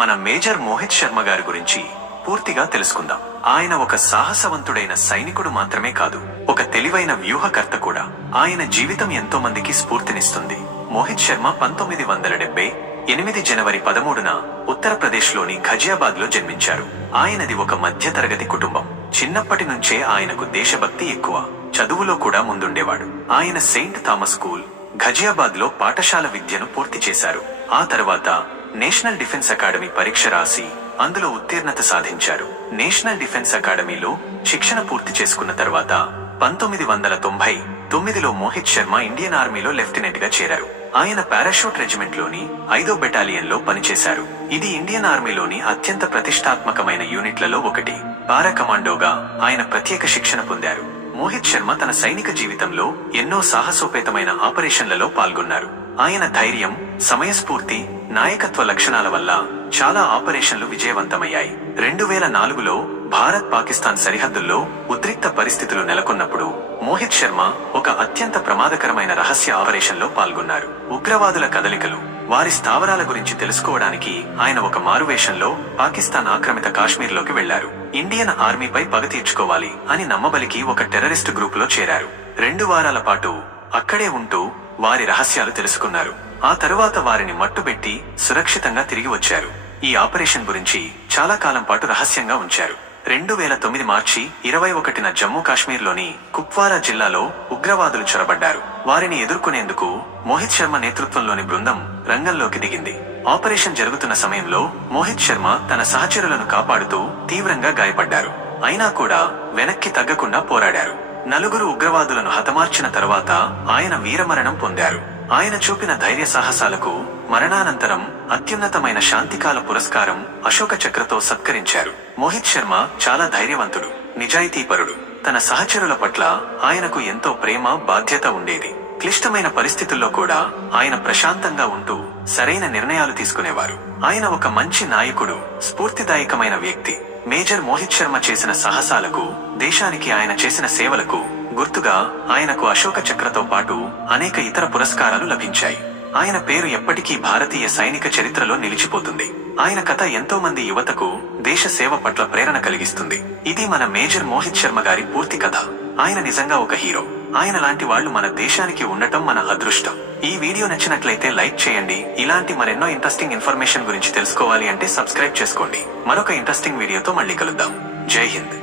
మన మేజర్ మోహిత్ శర్మ గారి గురించి పూర్తిగా తెలుసుకుందాం. ఆయన ఒక సాహసవంతుడైన సైనికుడు మాత్రమే కాదు, ఒక తెలివైన వ్యూహకర్త కూడా. ఆయన జీవితం ఎంతో మందికి స్ఫూర్తినిస్తుంది. మోహిత్ శర్మ 1978 జనవరి 13న ఉత్తరప్రదేశ్లోని ఘజియాబాద్ లో జన్మించారు. ఆయనది ఒక మధ్యతరగతి కుటుంబం. చిన్నప్పటి నుంచే ఆయనకు దేశభక్తి ఎక్కువ. చదువులో కూడా ముందుండేవాడు. ఆయన సెయింట్ థామస్ స్కూల్, ఘజియాబాద్ లో పాఠశాల విద్యను పూర్తి చేశారు. ఆ తర్వాత నేషనల్ డిఫెన్స్ అకాడమీ పరీక్ష రాసి అందులో ఉత్తీర్ణత సాధించారు. నేషనల్ డిఫెన్స్ అకాడమీలో శిక్షణ పూర్తి చేసుకున్న తర్వాత 1999లో మోహిత్ శర్మ ఇండియన్ ఆర్మీలో లెఫ్టినెంట్ గా చేరారు. ఆయన పారాషూట్ రెజిమెంట్ లోని 5వ బెటాలియన్ లో పనిచేశారు. ఇది ఇండియన్ ఆర్మీలోని అత్యంత ప్రతిష్టాత్మకమైన యూనిట్లలో ఒకటి. పారా కమాండోగా ఆయన ప్రత్యేక శిక్షణ పొందారు. మోహిత్ శర్మ తన సైనిక జీవితంలో ఎన్నో సాహసోపేతమైన ఆపరేషన్లలో పాల్గొన్నారు. ఆయన ధైర్యం, సమయస్ఫూర్తి, నాయకత్వ లక్షణాల వల్ల చాలా ఆపరేషన్లు విజయవంతమయ్యాయి. 2004లో భారత్ పాకిస్తాన్ సరిహద్దుల్లో ఉద్రిక్త పరిస్థితులు నెలకొన్నప్పుడు మోహిత్ శర్మ ఒక అత్యంత ప్రమాదకరమైన రహస్య ఆపరేషన్ లో పాల్గొన్నారు. ఉగ్రవాదుల కదలికలు, వారి స్థావరాల గురించి తెలుసుకోవడానికి ఆయన ఒక మారువేషంలో పాకిస్తాన్ ఆక్రమిత కాశ్మీర్ లోకి వెళ్లారు. ఇండియన్ ఆర్మీపై పగ తీర్చుకోవాలి అని నమ్మబలికి ఒక టెర్రరిస్ట్ గ్రూప్ లో చేరారు. 2 వారాల పాటు అక్కడే ఉంటూ వారి రహస్యాలు తెలుసుకున్నారు. ఆ తరువాత వారిని మట్టుబెట్టి సురక్షితంగా తిరిగి వచ్చారు. ఈ ఆపరేషన్ గురించి చాలా కాలం పాటు రహస్యంగా ఉంచారు. 2009 మార్చి 21న జమ్మూ కాశ్మీర్ లోని కుప్వారా జిల్లాలో ఉగ్రవాదులు చొరబడ్డారు. వారిని ఎదుర్కొనేందుకు మోహిత్ శర్మ నేతృత్వంలోని బృందం రంగంలోకి దిగింది. ఆపరేషన్ జరుగుతున్న సమయంలో మోహిత్ శర్మ తన సహచరులను కాపాడుతూ తీవ్రంగా గాయపడ్డారు. అయినా కూడా వెనక్కి తగ్గకుండా పోరాడారు. 4 ఉగ్రవాదులను హతమార్చిన తరువాత ఆయన వీరమరణం పొందారు. ఆయన చూపిన ధైర్య సాహసాలకు మరణానంతరం అత్యున్నతమైన శాంతికాల పురస్కారం అశోక చక్రతో సత్కరించారు. మోహిత్ శర్మ చాలా ధైర్యవంతుడు, నిజాయితీపరుడు. తన సహచరుల పట్ల ఆయనకు ఎంతో ప్రేమ, బాధ్యత ఉండేది. క్లిష్టమైన పరిస్థితుల్లో కూడా ఆయన ప్రశాంతంగా ఉంటూ సరైన నిర్ణయాలు తీసుకునేవారు. ఆయన ఒక మంచి నాయకుడు, స్ఫూర్తిదాయకమైన వ్యక్తి. మేజర్ మోహిత్ శర్మ చేసిన సాహసాలకు, దేశానికి ఆయన చేసిన సేవలకు గుర్తుగా ఆయనకు అశోక చక్రతో పాటు అనేక ఇతర పురస్కారాలు లభించాయి. ఆయన పేరు ఎప్పటికీ భారతీయ సైనిక చరిత్రలో నిలిచిపోతుంది. ఆయన కథ ఎంతో మంది యువతకు దేశ సేవ పట్ల ప్రేరణ కలిగిస్తుంది. ఇది మన మేజర్ మోహిత్ శర్మ గారి పూర్తి కథ. ఆయన నిజంగా ఒక హీరో. ఆయన లాంటి వాళ్ళు మన దేశానికి ఉండటం మన అదృష్టం. ఈ వీడియో నచ్చినట్లయితే లైక్ చేయండి. ఇలాంటి మరెన్నో ఇంట్రెస్టింగ్ ఇన్ఫర్మేషన్ గురించి తెలుసుకోవాలి అంటే సబ్స్క్రైబ్ చేసుకోండి. మరొక ఇంట్రెస్టింగ్ వీడియోతో మళ్ళీ కలుద్దాం. జై హింద్.